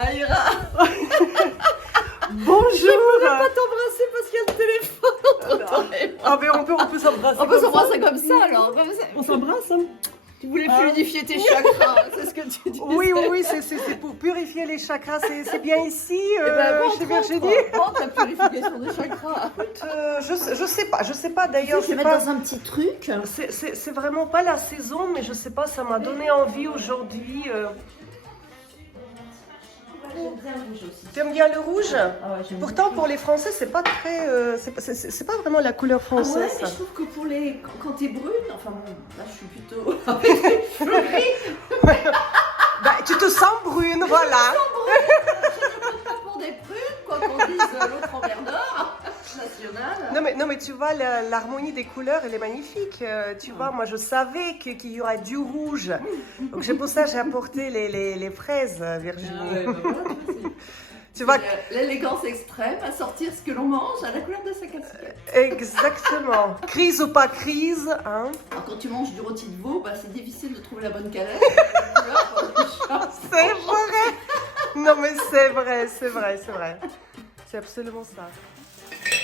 Aïra, Bonjour. je ne pas t'embrasser parce qu'il y a le téléphone entre toi et moi. Ah mais on peut s'embrasser. On peut s'embrasser comme ça alors. On s'embrasse. Hein. Tu voulais fluidifier tes chakras, c'est ce que tu dis. Oui, c'est pour purifier les chakras. C'est bien ici, chez Virginie. Montre la purification des chakras. Je sais pas d'ailleurs. Je vais mettre dans un petit truc. C'est vraiment pas la saison, mais je sais pas, ça m'a donné envie aujourd'hui. J'aime bien le rouge aussi. Tu aimes bien le rouge? Ah ouais, j'aime Pourtant, beaucoup. pour les Français, c'est pas très, c'est pas vraiment la couleur Ah ouais, française. mais je trouve que pour les quand t'es brune, enfin bon, là je suis plutôt avec les cheveux gris. Bah, tu te sens brune, voilà. Je ne pas pour des prunes, quoi qu'on dise l'autre envers d'or national. Non mais tu vois, l'harmonie des couleurs, elle est magnifique. Tu vois, moi je savais qu'il y aurait du rouge. Donc c'est pour ça que j'ai apporté les fraises, Virginie. Ah ouais, bah voilà, Tu vois, l'élégance extrême à sortir ce que l'on mange à la couleur de sa casquette. exactement. Crise ou pas crise, hein. Alors, quand tu manges du rôti de veau, bah, c'est difficile de trouver la bonne calette. C'est vrai. Non mais c'est vrai. C'est absolument ça.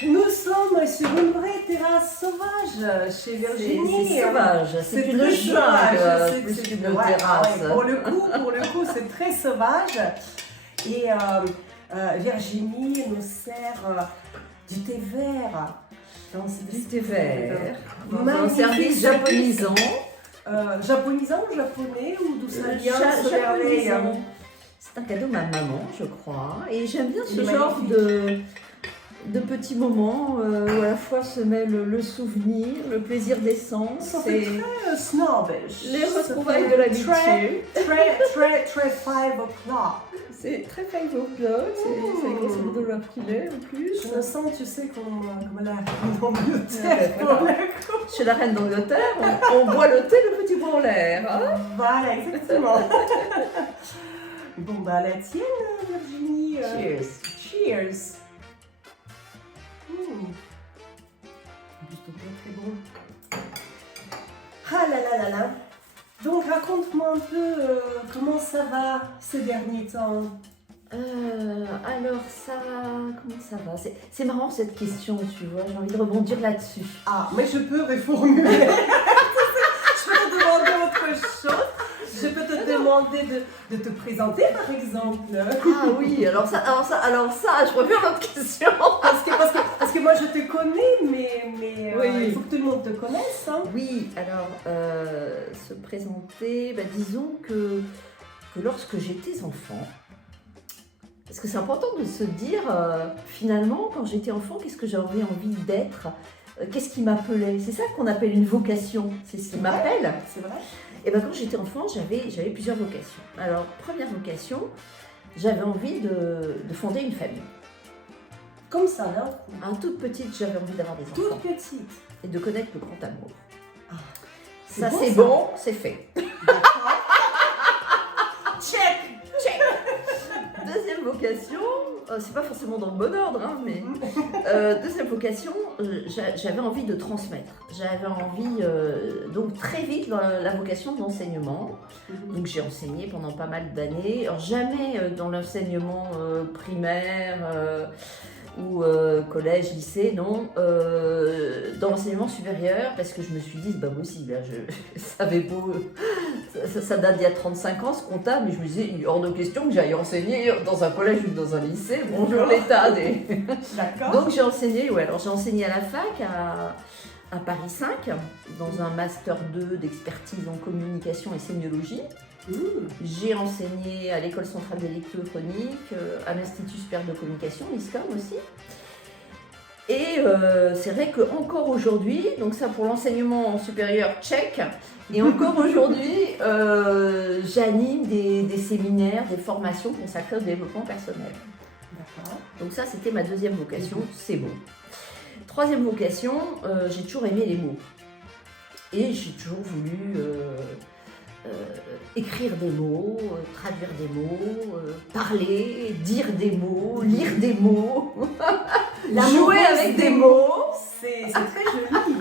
Nous sommes sur une vraie terrasse sauvage chez Virginie. C'est sauvage, c'est une très jungle sauvage, plus c'est qu'une ouais, terrasse. ouais, pour le coup, c'est très sauvage. Et Virginie nous sert du thé vert. Du thé vert, dans un Magnifique service japonisant. Japonisant ou japonais ou d'où ça vient ce Japonisant. verre? C'est un cadeau de ma maman, je crois. Et j'aime bien Il ce est genre magnifique. de petits moments où à la fois se mêle le souvenir, le plaisir d'essence Ça fait et très snobbish. les Ça retrouvailles fait de l'amitié. Très 5 o'clock. C'est très fine vos blogs, c'est grosso modo l'heure qu'il est en plus. Je me sens, tu sais, comme la reine d'Angleterre. Ouais, pour voilà. le coup. Chez la reine d'Angleterre, on boit le thé, le petit bout en l'air. Hein. Voilà, exactement. Bon, bah, la tienne, Virginie. Cheers. Cheers. Très bon. Ah là là là là. Donc, raconte-moi un peu comment ça va ces derniers temps. Alors ça, comment ça va? C'est marrant cette question, tu vois, j'ai envie de rebondir là-dessus. Ah, mais je peux reformuler. Je peux te demander autre chose. Je peux te demander de te présenter, par exemple. Ah oui, alors ça, je préfère l'autre question. Parce que moi, je te connais, mais Oui. il faut que tout le monde te connaisse. Hein. Oui, alors se présenter, bah, disons que lorsque j'étais enfant, parce que c'est important de se dire, finalement, quand j'étais enfant, qu'est-ce que j'avais envie d'être? Qu'est-ce qui m'appelait? C'est ça qu'on appelle une vocation, c'est ce qui m'appelle. C'est vrai. Et bien quand j'étais enfant, j'avais plusieurs vocations. Alors, première vocation, j'avais envie de fonder une famille. Comme ça, là. Toute petite, j'avais envie d'avoir des enfants. Toute petite. Et de connaître le grand amour. Ah, Ça, beau, c'est ça. bon, c'est fait. Check. Deuxième vocation, c'est pas forcément dans le bon ordre, hein, mais deuxième vocation, j'avais envie de transmettre. J'avais envie, donc très vite, dans la vocation de l'enseignement. Donc j'ai enseigné pendant pas mal d'années. Alors jamais dans l'enseignement primaire ou collège, lycée, non. Dans l'enseignement supérieur, parce que je me suis dit, c'est pas possible. Hein, ça avait beau, ça date d'il y a 35 ans, ce comptable, mais je me disais, il est hors de question que j'aille enseigner dans un collège ou dans un lycée. Bonjour l'état des... D'accord. Donc j'ai enseigné, alors j'ai enseigné à la fac à Paris 5, dans un master 2 d'expertise en communication et sémiologie. J'ai enseigné à l'école centrale d'électrophonique, à l'Institut supérieur de communication, l'ISCOM aussi. Et c'est vrai qu'encore aujourd'hui, donc ça pour l'enseignement supérieur tchèque, et encore aujourd'hui, j'anime des séminaires, des formations consacrées au développement personnel. D'accord. Donc ça, c'était ma deuxième vocation, c'est bon. Troisième vocation, j'ai toujours aimé les mots. Et j'ai toujours voulu écrire des mots, traduire des mots, parler, dire des mots, lire des mots, jouer avec des mots. C'est très joli.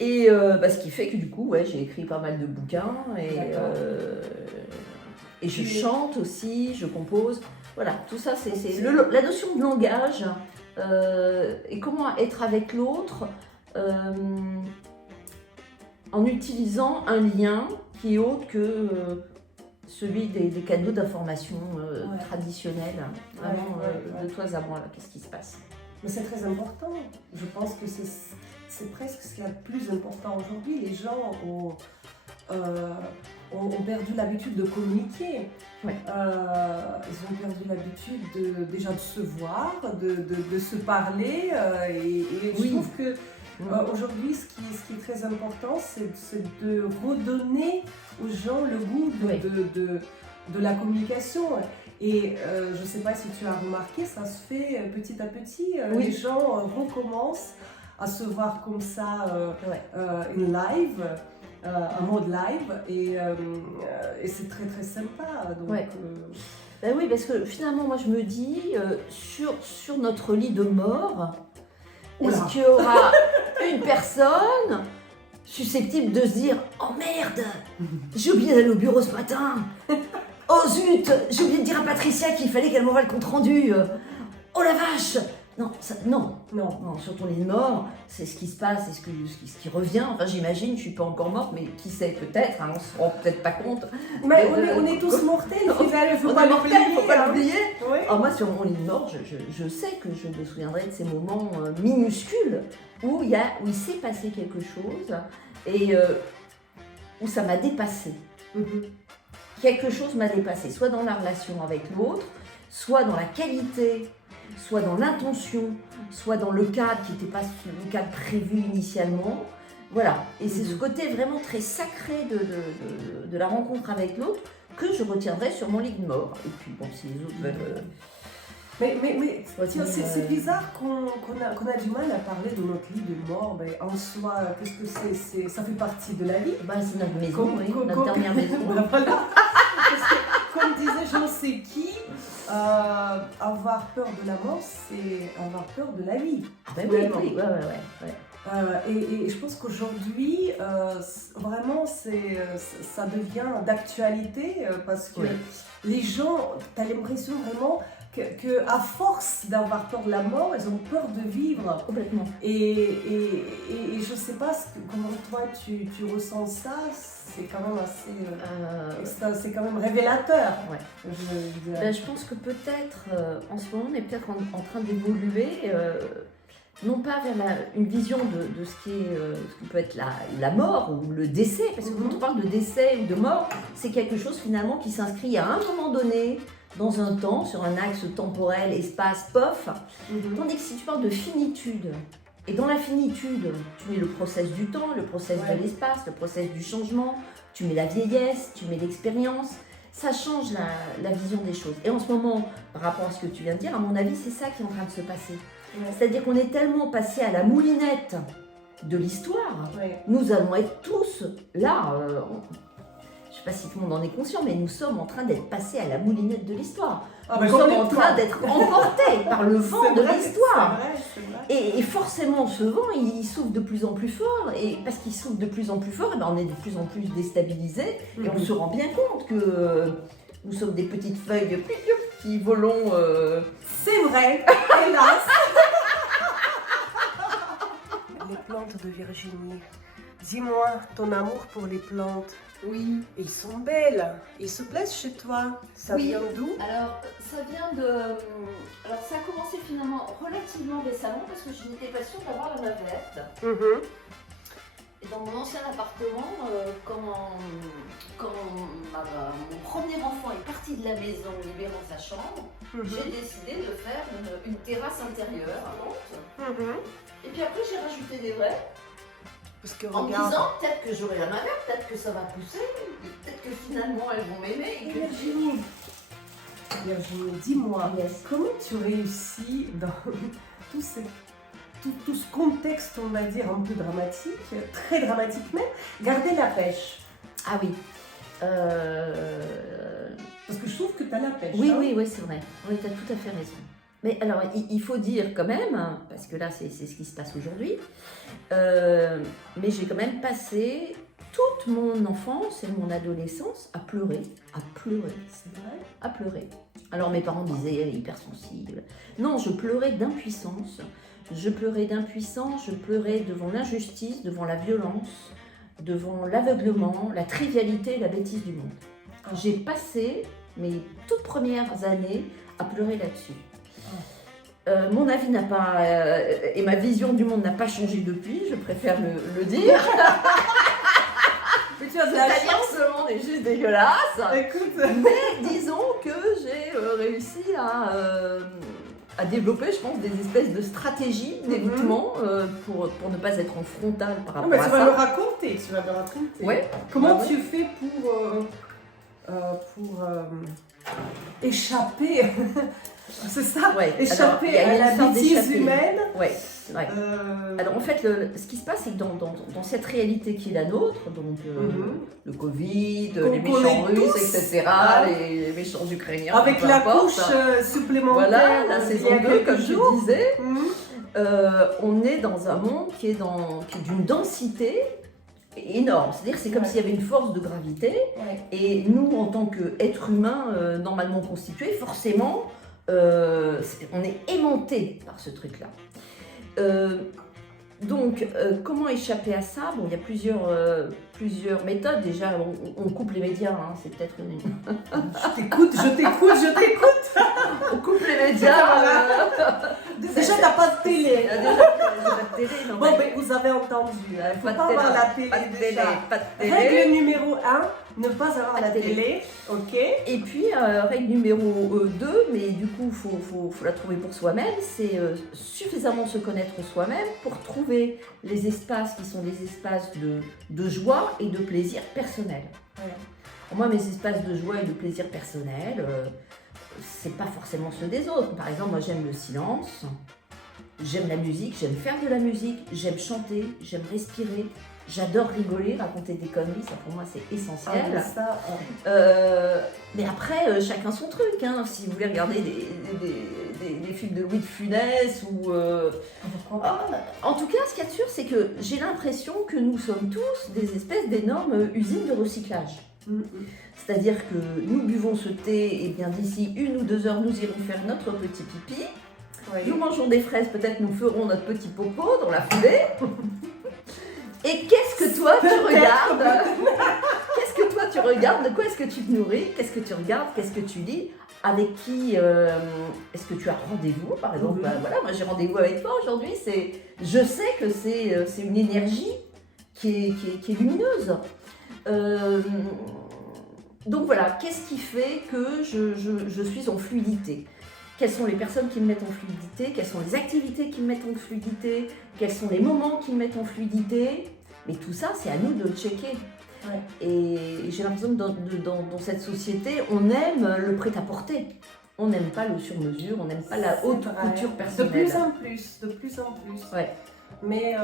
Et ce qui fait que du coup, ouais, j'ai écrit pas mal de bouquins et Et je chante aussi, je compose. Voilà, tout ça, c'est la notion de langage et comment être avec l'autre en utilisant un lien qui est autre que celui des canaux d'information traditionnels. Vraiment, de toi à moi, là, qu'est-ce qui se passe? Mais c'est très important. Je pense que c'est presque ce qui est le plus important aujourd'hui. Les gens ont perdu l'habitude de communiquer. Ouais. Ils ont perdu l'habitude déjà de se voir, de se parler. Et je trouve que aujourd'hui, ce qui est très important, c'est de redonner aux gens le goût de la communication. Et je ne sais pas si tu as remarqué, ça se fait petit à petit. Les gens recommencent à se voir comme ça in live. Un mode live et c'est très très sympa. Donc, Ben oui, parce que finalement, moi je me dis, sur notre lit de mort, est-ce qu'il y aura une personne susceptible de se dire « Oh merde, j'ai oublié d'aller au bureau ce matin. Oh zut, j'ai oublié de dire à Patricia qu'il fallait qu'elle m'envoie le compte rendu. Oh la vache !» Non, sur ton lit de mort, c'est ce qui se passe, c'est ce qui revient. Enfin, j'imagine, je suis pas encore morte, mais qui sait, peut-être, hein, on se rend peut-être pas compte. Mais on est tous mortels, on est mortels, faut pas l'oublier. Oui. Alors moi, sur mon lit de mort, je sais que je me souviendrai de ces moments minuscules où il s'est passé quelque chose et où ça m'a dépassé. Quelque chose m'a dépassé, soit dans la relation avec l'autre, soit dans la qualité, soit dans l'intention, soit dans le cadre qui n'était pas le cadre prévu initialement. Voilà, et c'est ce côté vraiment très sacré de la rencontre avec l'autre que je retiendrai sur mon lit de mort. Et puis bon, si les autres veulent... Mais c'est bizarre qu'on a du mal à parler de notre lit de mort. Mais en soi, qu'est-ce que ça fait partie de la vie. C'est notre maison, notre dernière maison. Voilà. Parce que, comme disait je ne sais qui, avoir peur de la mort, c'est avoir peur de la vie. Oui. Et je pense qu'aujourd'hui, vraiment, ça devient d'actualité parce que les gens, tu as l'impression vraiment qu'à force d'avoir peur de la mort, ils ont peur de vivre. Complètement. Et je ne sais pas comment toi tu ressens ça, c'est quand même assez... c'est quand même révélateur. Je pense que peut-être, en ce moment, on est peut-être en train d'évoluer, non pas vers une vision de ce qui peut être la mort ou le décès, parce que quand on parle de décès ou de mort, c'est quelque chose finalement qui s'inscrit à un moment donné, dans un temps, sur un axe temporel, espace, pof. Tandis que si tu parles de finitude, et dans la finitude, tu mets le process du temps, le process de l'espace, le process du changement, tu mets la vieillesse, tu mets l'expérience, ça change la vision des choses. Et en ce moment, par rapport à ce que tu viens de dire, à mon avis, c'est ça qui est en train de se passer. C'est-à-dire qu'on est tellement passé à la moulinette de l'histoire, nous allons être tous là, je ne sais pas si tout le monde en est conscient, mais nous sommes en train d'être passés à la moulinette de l'histoire. Nous sommes en train d'être emportés par le vent de l'histoire. Et forcément, ce vent, il souffle de plus en plus fort. Et parce qu'il souffle de plus en plus fort, on est de plus en plus déstabilisés. Et on se rend bien compte que nous sommes des petites feuilles qui volons. C'est vrai, hélas. Les plantes de Virginie. Dis-moi ton amour pour les plantes. Oui. Ils sont belles. Ils se plaisent chez toi. Ça vient d'où? Alors, ça vient de... Alors, ça a commencé finalement relativement récemment parce que je n'étais pas sûre d'avoir la navette. Et dans mon ancien appartement, quand mon premier enfant est parti de la maison, libérant sa chambre, j'ai décidé de faire une terrasse intérieure à Nantes. Et puis après, j'ai rajouté des vrais. Parce que, en me disant, peut-être que j'aurai la navette, peut-être que ça va pousser, peut-être que finalement elles vont m'aimer. Virginie, dis-moi, comment tu réussis dans tout ce contexte, on va dire, un peu dramatique, très dramatique même, garder la pêche? Ah oui. Parce que je trouve que tu as la pêche. Oui, c'est vrai. Oui, tu as tout à fait raison. Mais alors, il faut dire quand même, parce que là, c'est ce qui se passe aujourd'hui, mais j'ai quand même passé toute mon enfance et mon adolescence à pleurer, C'est vrai. à pleurer. Alors mes parents disaient elle est hypersensible. Non, je pleurais d'impuissance. Je pleurais d'impuissance, je pleurais devant l'injustice, devant la violence, devant l'aveuglement, la trivialité et la bêtise du monde. J'ai passé mes toutes premières années à pleurer là-dessus. Mon avis n'a pas, et ma vision du monde n'a pas changé depuis, je préfère le dire. Mais tu as de la C'est-à-dire chance. que ce monde est juste dégueulasse. Écoute. Mais disons que j'ai réussi à développer, je pense, des espèces de stratégies d'évitement pour ne pas être en frontal par Non, rapport mais à tu ça. vas me raconter, tu vas me raconter. Ouais. Comment Bah ouais. tu fais pour échapper c'est ça, Ouais. échapper Alors, il y a à une la sorte bêtise d'échappée. humaine. Ouais. Ouais. Alors en fait, ce qui se passe, c'est que dans cette réalité qui est la nôtre, donc le Covid, Qu'on les méchants connaît russes, tous, etc., hein. les méchants ukrainiens, Avec peu la importe. couche supplémentaire. Voilà, la il y saison a 2, quelques comme je jours. disais. Mhm. On est dans un monde qui est d'une densité énorme. C'est-à-dire c'est comme Ouais. s'il y avait une force de gravité. Ouais. Et nous, en tant qu'êtres humains normalement constitués, forcément, on est aimantés par ce truc-là. Donc, comment échapper à ça? Bon, il y a plusieurs méthodes. Déjà, on coupe les médias, hein, c'est peut-être une... Je t'écoute. On coupe les médias. Déjà, t'as pas de télé. Déjà, j'ai pas de télé. Non, Bon, mais- mais vous avez entendu. Il faut pas pas de télé, avoir la télé pas de télé, déjà. pas de télé. Règle numéro 1, ne pas avoir Pas de la télé. télé. Ok. Et puis, règle numéro 2, mais du coup, faut la trouver pour soi-même, c'est suffisamment se connaître soi-même pour trouver les espaces qui sont des espaces de joie et de plaisir personnel. Ouais. Moi, mes espaces de joie et de plaisir personnel, c'est pas forcément ceux des autres. Par exemple, moi, j'aime le silence, j'aime la musique, j'aime faire de la musique, j'aime chanter, j'aime respirer. J'adore rigoler, raconter des conneries, ça pour moi c'est essentiel. Ah, mais ça, Mais après, chacun son truc. Hein. Si vous voulez regarder des films de Louis de Funès ou. En tout cas, ce qu'il y a de sûr, c'est que j'ai l'impression que nous sommes tous des espèces d'énormes usines de recyclage. C'est-à-dire que nous buvons ce thé, et bien d'ici 1 ou 2 heures, nous irons faire notre petit pipi. ouais. Nous mangeons des fraises, peut-être nous ferons notre petit popo dans la foulée. Et qu'est-ce que toi tu regardes? Qu'est-ce que toi tu regardes? De quoi est-ce que tu te nourris? Qu'est-ce que tu regardes? Qu'est-ce que tu lis? Avec qui est-ce que tu as rendez-vous? Par exemple, bah, voilà, moi j'ai rendez-vous avec toi aujourd'hui. Je sais que c'est une énergie qui est lumineuse. Donc voilà, qu'est-ce qui fait que je suis en fluidité? Quelles sont les personnes qui me mettent en fluidité? Quelles sont les activités qui me mettent en fluidité? Quels sont les moments qui me mettent en fluidité? Mais tout ça, c'est à nous de le checker. Ouais. Et j'ai l'impression que dans cette société, on aime le prêt-à-porter. On n'aime pas le sur-mesure, on n'aime pas la haute C'est vrai. couture De personnelle. plus en plus, de plus en plus. Ouais. Mais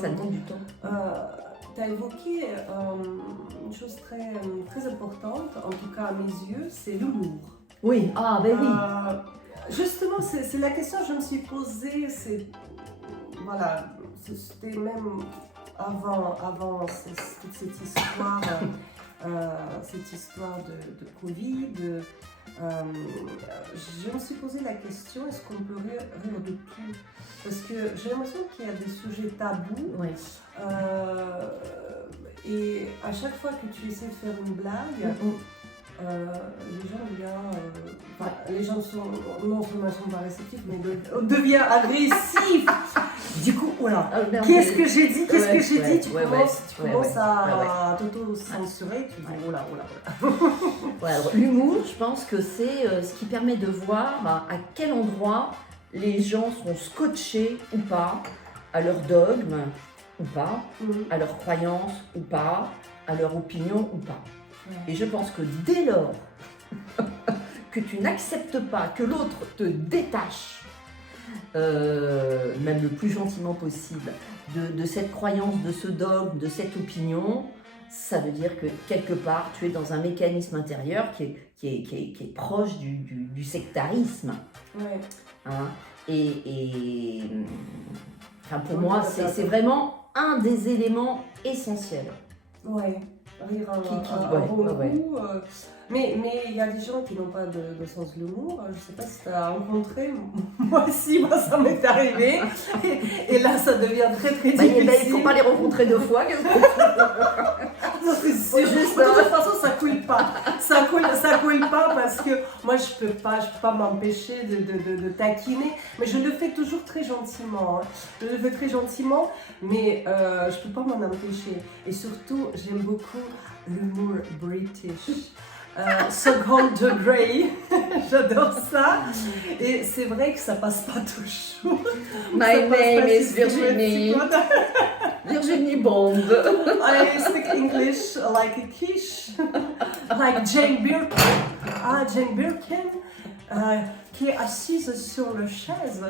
Ça demande du temps. tu as évoqué une chose très, très importante, en tout cas à mes yeux, c'est l'humour. Oui, ah ben oui. Justement, c'est la question que je me suis posée. Voilà, c'était même avant toute cette histoire, de Covid. Je me suis posé la question, est-ce qu'on peut rire de tout? Parce que j'ai l'impression qu'il y a des sujets tabous. Ouais. Et à chaque fois que tu essaies de faire une blague, les gens regardent, les gens sont non seulement sont pas réceptifs, mais deviennent agressifs. Du coup, voilà. Qu'est-ce que j'ai dit? Qu'est-ce que j'ai dit? Tu commences à t'auto-censurer, tu dis oh là. Ouais, alors, l'humour, je pense que c'est ce qui permet de voir à quel endroit les gens sont scotchés ou pas à leur dogme ou pas, à leurs croyances ou pas, à leur opinion ou pas. Et je pense que dès lors que tu n'acceptes pas que l'autre te détache, même le plus gentiment possible, de cette croyance, de ce dogme, de cette opinion, ça veut dire que quelque part tu es dans un mécanisme intérieur qui est proche du sectarisme. Ouais. Hein. Enfin, pour moi, c'est vraiment un des éléments essentiels. Ouais, rire un ouais, bon ouais, coup. Mais il y a des gens qui n'ont pas de sens de l'humour. Je ne sais pas si tu as rencontré. Moi aussi, moi, ça m'est arrivé. Et là, ça devient très très difficile. Il ne faut pas les rencontrer 2 fois. Qu'est-ce que c'est juste, de toute façon, ça coule pas. Ça coule pas parce que moi, je peux pas m'empêcher de taquiner. Mais je le fais toujours très gentiment. Hein. Je le fais très gentiment, mais je peux pas m'en empêcher. Et surtout, j'aime beaucoup l'humour british. Second degré, j'adore ça. Et c'est vrai que ça passe pas toujours. My name is Virginie. Virginie Bond. I speak English like a quiche. Like Jane Birkin. Ah, Jane Birkin, qui est assise sur la chaise.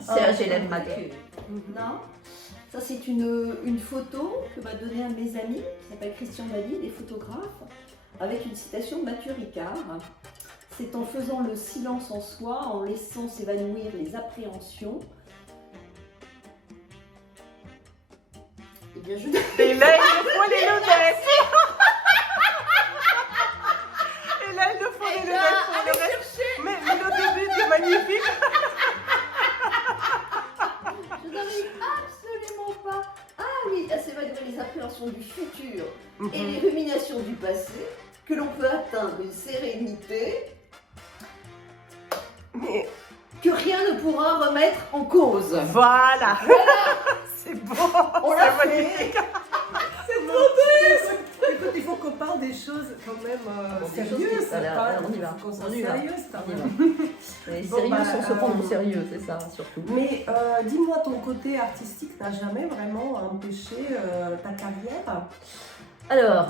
Serge Hélène Mathieu. Non. Ça, c'est une photo que m'a donnée un de mes amis, qui s'appelle Christian Daly, des photographes, avec une citation de Mathieu Ricard. C'est en faisant le silence en soi, en laissant s'évanouir les appréhensions. Eh bien, je... Et là, il nous faut les lunettes. Et là, il nous faut les lunettes. Mais le début était magnifique. Je n'arrive absolument pas. Ah oui, à s'évanouir les appréhensions du futur et les ruminations du passé, que l'on peut atteindre une sérénité Mais... que rien ne pourra remettre en cause. Voilà. C'est beau. On l'a fait. C'est beau. Écoute, il faut qu'on parle des choses quand même sérieuses. On y va. Qu'on soit On y va. sérieuse quand On y même. va. Bon, Sérieux bah, sans se prendre au sérieux, c'est ça surtout. Mais dis-moi, ton côté artistique n'a jamais vraiment empêché ta carrière? Alors,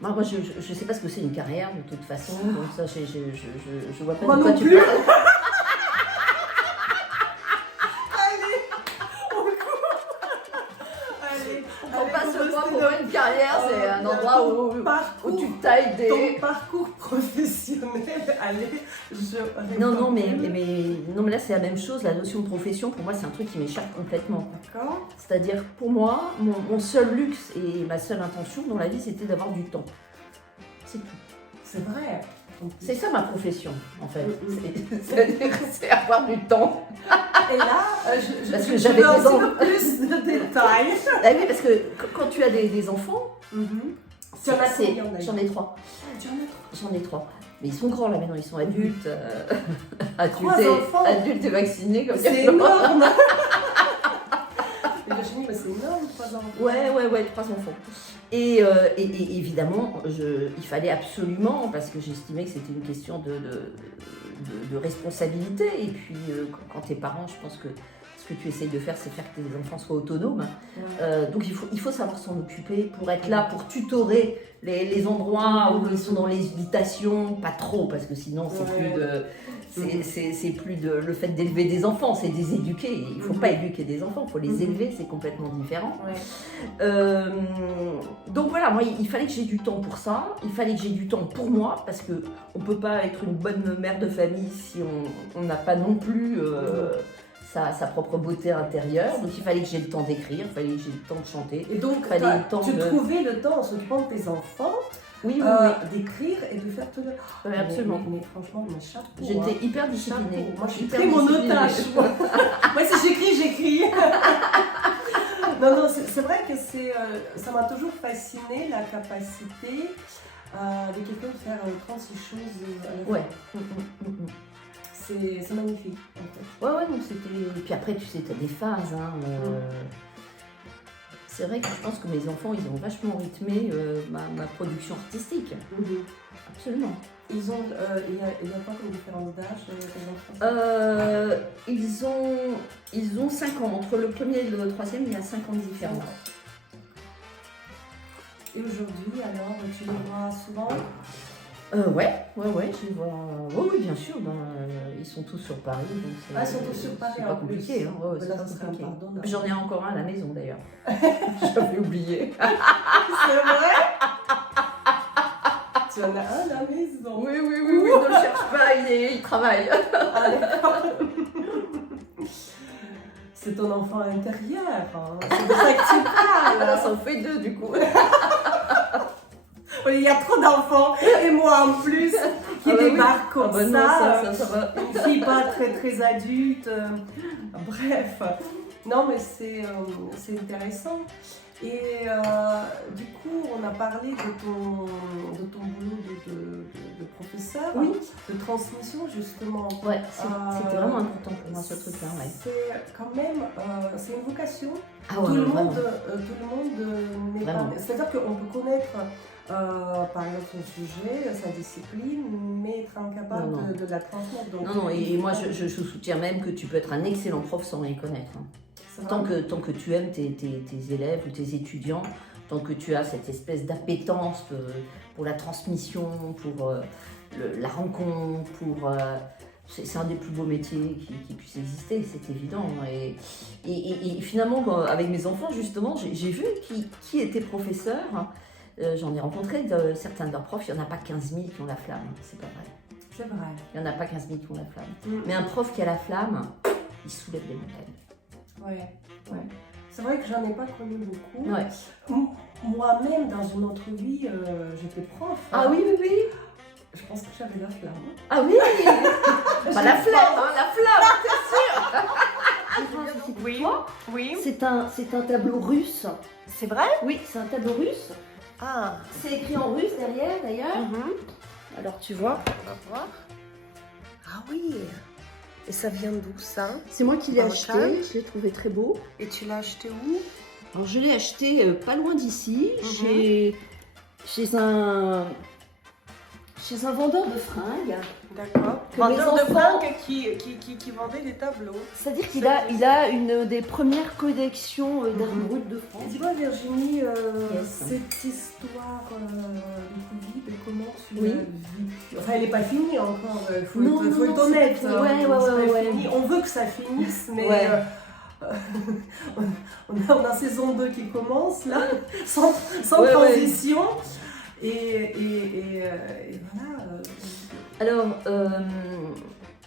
moi je sais pas ce que c'est une carrière de toute façon, donc ça je vois pas Moi de quoi non tu plus. parles. On passe le point pour moi, une carrière, c'est un endroit où tu tailles des... Ton parcours professionnel, allez, Non, mais là c'est la même chose, la notion de profession, pour moi c'est un truc qui m'échappe complètement. D'accord. C'est-à-dire, pour moi, mon seul luxe et ma seule intention dans la vie, c'était d'avoir du temps. C'est tout. C'est vrai. C'est ça ma profession, en fait. C'est avoir du temps. Et là, Parce que je j'avais veux des un petit enfants. peu plus de détails. Ah oui, parce que quand tu as des enfants, Tu en as combien, d'ailleurs? j'en ai 3. Tu en as trois. J'en ai 3. Mais ils sont grands là maintenant, ils sont adultes. Trois enfants. Adultes et vaccinés comme C'est énorme. Mais Virginie, c'est énorme, 3 enfants. Ouais, 3 enfants. Et évidemment, il fallait absolument, parce que j'estimais que c'était une question de responsabilité. Et puis, quand t'es parent, je pense que ce que tu essayes de faire, c'est faire que tes enfants soient autonomes. Ouais. Donc, il faut savoir s'en occuper pour être là, pour tutorer les endroits où ils sont dans l'hésitation. Pas trop, parce que sinon, c'est plus de... C'est plus le fait d'élever des enfants, c'est de les éduquer. Il ne faut pas éduquer des enfants, il faut les élever, c'est complètement différent. Ouais. Donc voilà, moi il fallait que j'ai du temps pour ça, il fallait que j'ai du temps pour moi, parce qu'on ne peut pas être une bonne mère de famille si on n'a pas non plus sa propre beauté intérieure. Donc il fallait que j'ai le temps d'écrire, il fallait que j'ai le temps de chanter. Et donc, fallait le temps tu trouvais le temps en s'occupant de tes enfants oui. d'écrire et de faire tout le... Oui, absolument. Mais franchement, mes chapeaux. J'étais hyper disciplinée. Moi, je suis Hyper très mon disciplinée. otage. Moi, si j'écris. Non, c'est vrai que ça m'a toujours fasciné la capacité de quelqu'un de faire 36 choses à la fois. Ouais. C'est magnifique, en fait. Ouais, donc c'était... Puis après, tu sais, t'as des phases, C'est vrai que je pense que mes enfants, ils ont vachement rythmé ma production artistique. Absolument. Il y a pas comme différence d'âge, les enfants? Ils ont 5 ans. Entre le premier et le troisième, il y a 5 ans de différence. Et aujourd'hui, alors, tu les vois souvent? Ouais, je les vois. Oui, bien sûr. Ils sont tous sur Paris. Donc ils sont tous sur Paris. C'est pas compliqué. C'est pas compliqué. J'en ai encore un à la maison d'ailleurs. J'avais oublié. C'est vrai? Tu en as un à la maison? Oui, ne le cherche pas, il travaille. c'est ton enfant intérieur. Hein. C'est de ça que tu parles. Ah, ça en fait 2 du coup. Il y a trop d'enfants, et moi en plus, qui débarquent comme non, ça va. Une fille pas très adulte. Bref. Non, mais c'est intéressant. Et du coup, on a parlé de ton boulot de professeur, de transmission justement. Ouais, c'était vraiment important pour moi ce truc-là. Ouais. C'est quand même, c'est une vocation. Ah ouais, tout le vraiment. monde n'est pas. C'est-à-dire qu'on peut connaître, par exemple, son sujet, sa discipline, mais être incapable de la transmettre. Donc, non, et moi je soutiens même que tu peux être un excellent prof sans rien connaître. Hein. Tant que tu aimes tes élèves ou tes étudiants, tant que tu as cette espèce d'appétence pour la transmission, pour la rencontre, c'est un des plus beaux métiers qui puisse exister, c'est évident. Et finalement, avec mes enfants, justement, j'ai vu qui était professeur. J'en ai rencontré certains de leurs profs, il n'y en a pas 15 000 qui ont la flamme, c'est pas vrai. C'est vrai. Il n'y en a pas 15 000 qui ont la flamme. Mais un prof qui a la flamme, il soulève des montagnes. Ouais. C'est vrai que j'en ai pas connu beaucoup. Ouais. Moi-même, dans une autre vie, j'étais prof. Ah oui. Je pense que j'avais la flamme. Ah oui. Pas la flamme, la flamme, Oui. Oui. C'est un tableau russe. C'est vrai? Oui, c'est un tableau russe. Ah. C'est écrit en russe derrière d'ailleurs. Alors tu vois. On va voir. Ah oui. Et ça vient d'où ça? C'est moi qui l'ai Marocain. acheté, je l'ai trouvé très beau. Et tu l'as acheté où? Alors je l'ai acheté pas loin d'ici, chez un vendeur de fringues. D'accord. Que Vendeur mes de enfants- fringues qui vendait des tableaux. C'est-à-dire qu'il a une des premières collections d'art brut de France. Dis-moi Virginie, Yes. cette histoire du Covid, comment tu Oui. l'as vécue? Enfin, elle n'est pas finie encore, il faut Non, être non, honnête. c'est pas fini. hein, c'est pas Ouais. fini. On veut que ça finisse, mais Ouais. on a saison 2 qui commence là, sans Ouais, transition. Et voilà.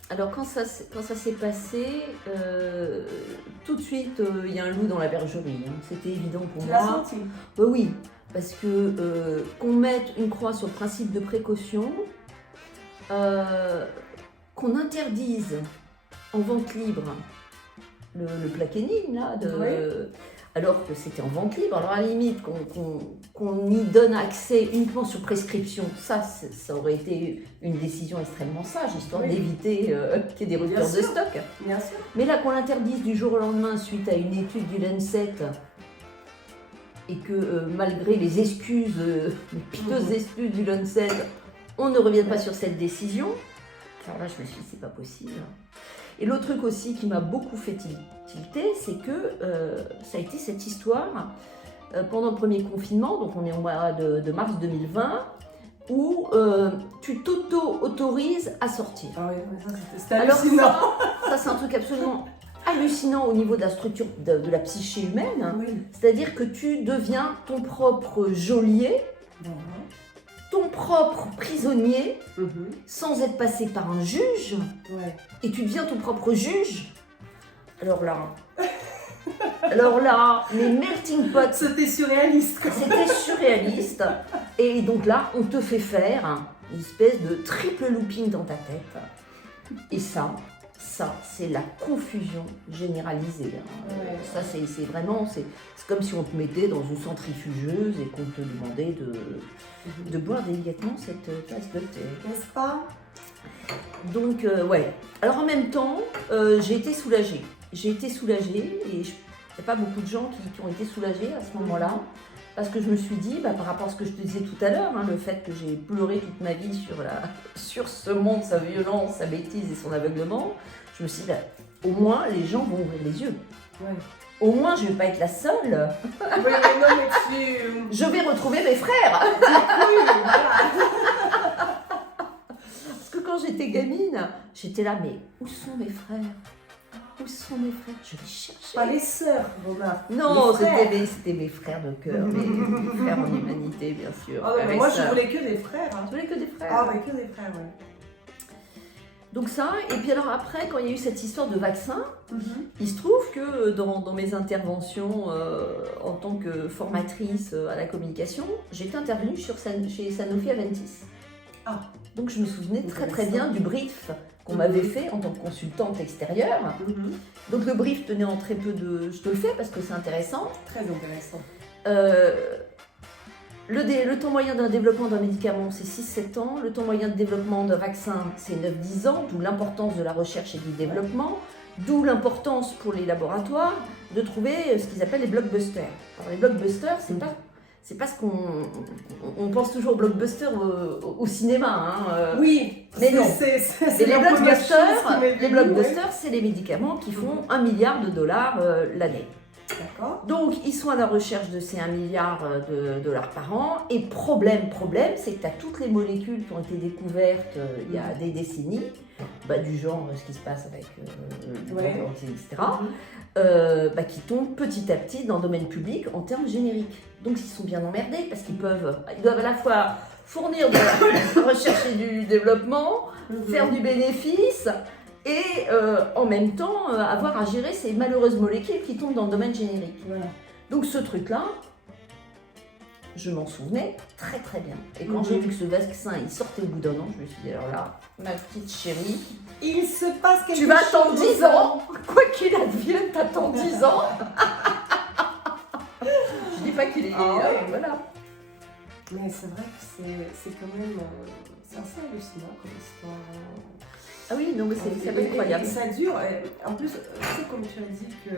Alors quand ça s'est passé, tout de suite, il y a un loup dans la bergerie. Hein. C'était évident pour Tu moi. l'as senti? Oui, parce que qu'on mette une croix sur le principe de précaution, qu'on interdise en vente libre le plaquenil, là, alors que c'était en vente libre. Alors à la limite, qu'on y donne accès uniquement sur prescription, ça aurait été une décision extrêmement sage, histoire d'éviter qu'il y ait des ruptures de stock. Bien sûr. Mais là, qu'on l'interdise du jour au lendemain suite à une étude du Lancet, et que malgré les excuses, les piteuses excuses du Lancet, on ne revienne pas sur cette décision, alors là, je me suis dit, c'est pas possible. Et l'autre truc aussi qui m'a beaucoup fait tilter, c'est que ça a été cette histoire pendant le premier confinement, donc on est au mois de mars 2020, où tu t'auto-autorises à sortir. Ah oui, mais ça, c'était Alors hallucinant. ça c'est un truc absolument hallucinant au niveau de la structure de la psyché humaine. Oui. C'est-à-dire que tu deviens ton propre geôlier, ton propre prisonnier, sans être passé par un juge, Ouais. et tu deviens ton propre juge. Alors là, les melting pot, C'était surréaliste. Quoi. c'était surréaliste. Et donc là, on te fait faire une espèce de triple looping dans ta tête. Et ça, c'est la confusion généralisée. Hein. Ouais. Ça, c'est vraiment, c'est comme si on te mettait dans une centrifugeuse et qu'on te demandait de boire délicatement cette tasse de thé. N'est-ce pas? Donc, ouais. Alors en même temps, j'ai été soulagée. J'ai été soulagée et il n'y a pas beaucoup de gens qui ont été soulagés à ce moment-là. Parce que je me suis dit, par rapport à ce que je te disais tout à l'heure, hein, le fait que j'ai pleuré toute ma vie sur ce monde, sa violence, sa bêtise et son aveuglement, je me suis dit, au moins les gens vont ouvrir les yeux. Ouais. Au moins je ne vais pas être la seule. Oui, mais non, mais tu... Je vais retrouver mes frères. Oui, voilà. Parce que quand j'étais gamine, j'étais là, mais où sont mes frères? Où sont mes frères? Je les cherchais. Pas les sœurs, Romain. Non, Les frères. c'était mes frères de cœur, mes frères en humanité, bien sûr. Ah non, mais frères et moi, je sœurs. voulais que des frères. Hein. Je voulais que des frères. Ah, mais que des frères, ouais. Donc ça, et puis alors après, quand il y a eu cette histoire de vaccin, Mhm. il se trouve que dans mes interventions en tant que formatrice à la communication, j'étais intervenue chez Sanofi Aventis. Ah. Donc je me souvenais très Intéressant. bien du brief qu'on Mhm. m'avait fait en tant que consultante extérieure. Mhm. Donc le brief tenait en très peu de... Je te le fais parce que c'est intéressant. Très intéressant. Le temps moyen d'un développement d'un médicament, c'est 6-7 ans. Le temps moyen de développement d'un vaccin, c'est 9-10 ans, d'où l'importance de la recherche et du développement, d'où l'importance pour les laboratoires de trouver ce qu'ils appellent les blockbusters. Alors, les blockbusters, c'est pas ce on pense toujours aux blockbusters au cinéma. Hein, Oui, mais non. c'est Mais les la première chose qui m'est les venue, blockbusters, c'est les médicaments qui font $1 milliard l'année. ouais. D'accord. Donc, ils sont à la recherche de ces $1 milliard par an. Et problème, c'est que tu as toutes les molécules qui ont été découvertes il y a des décennies, du genre ce qui se passe avec Ouais. etc., qui tombent petit à petit dans le domaine public en termes génériques. Donc, ils sont bien emmerdés parce qu'ils doivent à la fois fournir de la recherche et du développement, faire du bénéfice et en même temps avoir à gérer ces malheureuses molécules qui tombent dans le domaine générique. Voilà. Donc ce truc-là, je m'en souvenais très très bien. Et quand j'ai vu que ce vaccin il sortait au bout d'un an, je me suis dit alors là, ma petite chérie, Il se passe quelque chose. tu vas attendre 10 ans. Quoi qu'il advienne, t'attends 10 ans. Je dis pas qu'il est... voilà. Mais c'est vrai que c'est quand même... c'est assez hallucinant comme histoire. Ah oui, non mais c'est Et incroyable. ça dure. En plus, tu sais, comme tu as dit que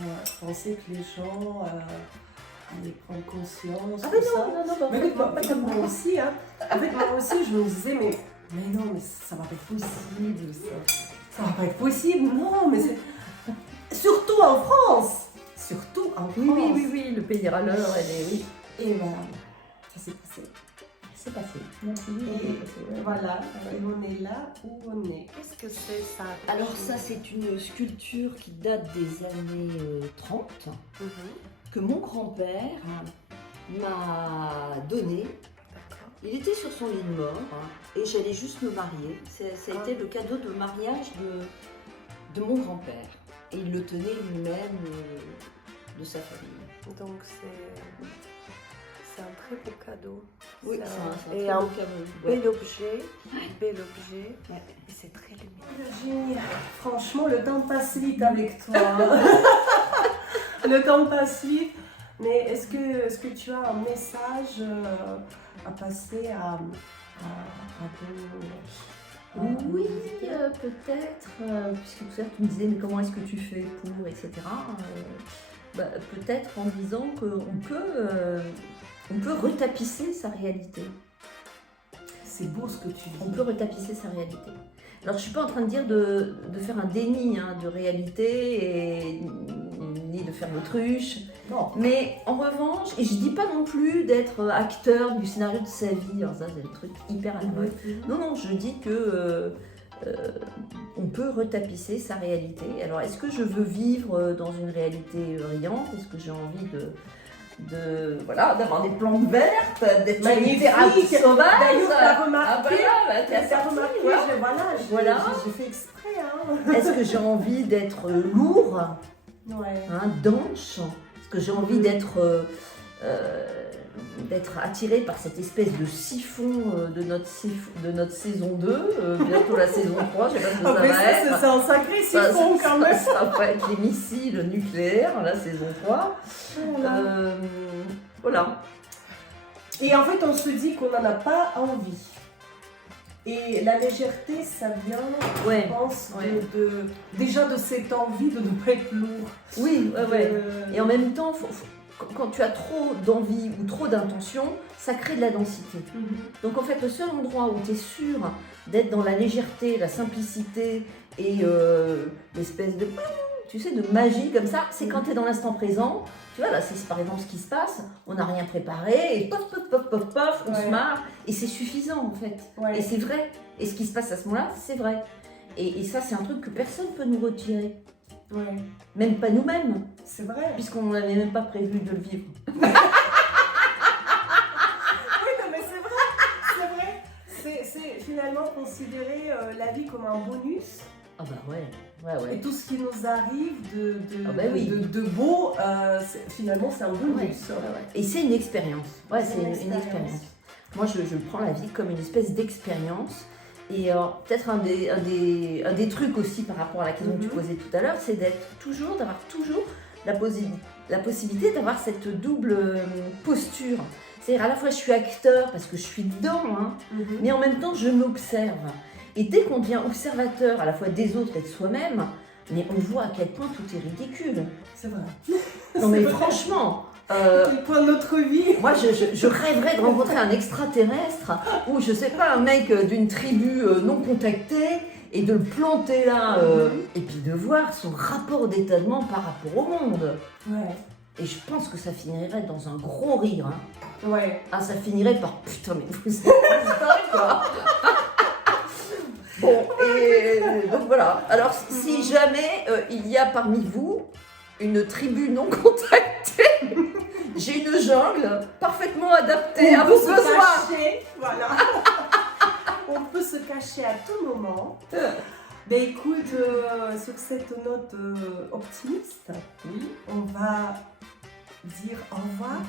je pensais que les gens allaient prendre conscience, Ah tout mais ça. non, Mais en fait, moi, pas comme moi moi. aussi, hein. En fait, moi aussi, je me disais, mais non, mais ça va pas être possible, ça va pas être possible, non, mais c'est... Surtout en France. Surtout en France. Oui, le pays râleur, oui. Et voilà, ça s'est passé. C'est passé. Et voilà, et on est là où on est. Qu'est-ce que c'est ça? Alors ça, c'est une sculpture qui date des années 30, Mhm. que mon grand-père m'a donnée. Il était sur son lit de mort et j'allais juste me marier. Ça a été le cadeau de mariage de mon grand-père. Et il le tenait lui-même de sa famille. Donc c'est un très beau cadeau. Oui, C'est c'est et un un très beau cadeau. Ouais. bel objet, Ouais. et c'est très lumineux. Virginie, franchement, le temps passe vite avec toi. Le temps passe vite. Mais est-ce que tu as un message à passer à Oui, peut-être, puisque tout à l'heure tu me disais mais comment est-ce que tu fais pour, etc. Peut-être en disant on peut retapisser sa réalité. C'est beau ce que tu dis. On peut retapisser sa réalité. Alors je suis pas en train de dire de faire un déni de réalité ni de faire l'autruche. Non. Mais en revanche, et je dis pas non plus d'être acteur du scénario de sa vie, alors ça c'est le truc hyper à la mode. Non, je dis que on peut retapisser sa réalité. Alors est-ce que je veux vivre dans une réalité riante? Est-ce que j'ai envie d'avoir des plantes vertes, d'être sur une terrasse sauvage? D'ailleurs, t'as remarqué, t'as remarqué, voilà. J'ai fait exprès. Hein. Est-ce que j'ai envie d'être lourd, Ouais. dense? Est-ce que j'ai envie d'être attiré par cette espèce de siphon de notre saison 2, bientôt la saison 3, je sais pas ce que ça Après va ça, être. c'est un sacré siphon quand même. Ça va être les missiles nucléaires, la saison 3. Voilà. Et en fait, on se dit qu'on n'en a pas envie. Et la légèreté, ça vient, Ouais. je pense, Ouais. déjà de cette envie de ne pas être lourd. Oui, ouais. De- Et en même temps, quand tu as trop d'envie ou trop d'intention, ça crée de la densité. Mhm. Donc en fait, le seul endroit où tu es sûr d'être dans la légèreté, la simplicité et l'espèce de, tu sais, de magie comme ça, c'est quand tu es dans l'instant présent. Tu vois, là, c'est par exemple ce qui se passe, on n'a rien préparé, et pof, on Ouais. se marre, et c'est suffisant en fait. Ouais. Et c'est vrai. Et ce qui se passe à ce moment-là, c'est vrai. Et ça, c'est un truc que personne ne peut nous retirer. Ouais. Même pas nous-mêmes, C'est vrai. puisqu'on n'avait même pas prévu de le vivre. Oui, non, mais c'est vrai. C'est finalement considérer la vie comme un Ah bah ouais. Et tout ce qui nous arrive de beau, finalement, c'est un bonus. Ouais. Et c'est une expérience. Ouais, c'est une expérience. Moi, je prends la vie comme une espèce d'expérience. Et peut-être un des trucs aussi par rapport à la question que tu posais tout à l'heure, c'est d'avoir toujours la possibilité d'avoir cette double posture. C'est-à-dire à la fois je suis acteur parce que je suis dedans, hein, mais en même temps je m'observe. Et dès qu'on devient observateur à la fois des autres et de soi-même, mais on voit à quel point tout est ridicule. C'est vrai. Non mais franchement... À quel point notre vie... Moi, je rêverais de rencontrer un extraterrestre ou, je sais pas, un mec d'une tribu non contactée et de le planter là et puis de voir son rapport d'étonnement par rapport au monde. Ouais. Et je pense que ça finirait dans un gros rire. Hein. Ouais. Ah, ça finirait par putain, mais vous êtes dingue, quoi. Bon, et donc voilà. Alors, si jamais il y a parmi vous une tribu non contactée, j'ai une jungle parfaitement adaptée à vos besoins. Voilà. On peut se cacher à tout moment. Ben écoute, sur cette note optimiste, on va dire au revoir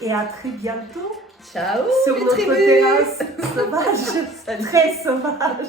et à très bientôt. Ciao sur les notre tribus. terrasse sauvage, très sauvage.